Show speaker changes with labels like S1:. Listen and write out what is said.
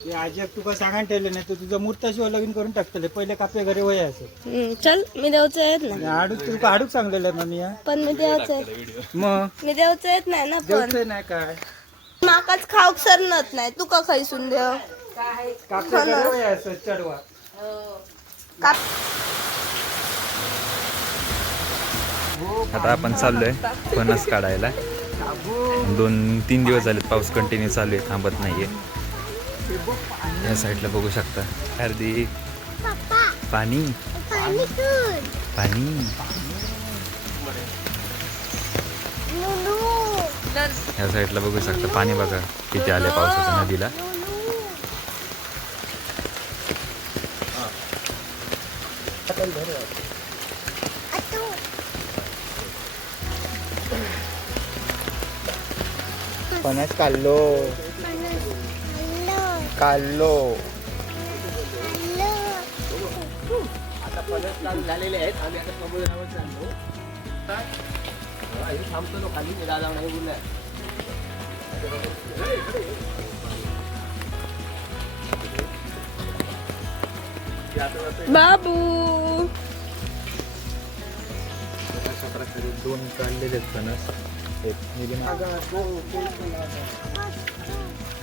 S1: ते आजी तुका सांगान ठेवले नाही तू तुझं मूर्ताशिवाय लगीन करून टाकतले पहिले कापे घरी वय असं
S2: चल मी देवचं येत नाही
S1: हाडूक तुका हाडूक सांगलेलं ना मी
S2: पण मी देवचं
S1: मग
S2: मी देवचं येत नाही ना पण
S1: जेवतोय नाही काय
S2: माकाच खाऊक सरनत नाही तुका खायसून देव
S1: कापे घरी वय असं चढवा
S2: काप
S3: आता आपण चाललोय फणस काढायला 2-3 दिवस झालेत पाऊस कंटिन्यू चालू आहे थांबत नाहीये या साईडला बघू शकता अर्धी पाणी पाणी या साईडला बघू शकता पाणी बघा किती आले पावसाच्या नदीला
S1: फणस काढलो काढलो
S4: आता फणस चालू झालेले आहेत आम्ही आता समुद्रावर चाललो थांबतो नो खाली दादा नाही बोलला
S2: बाबू
S3: 2 काढलेले फणस एक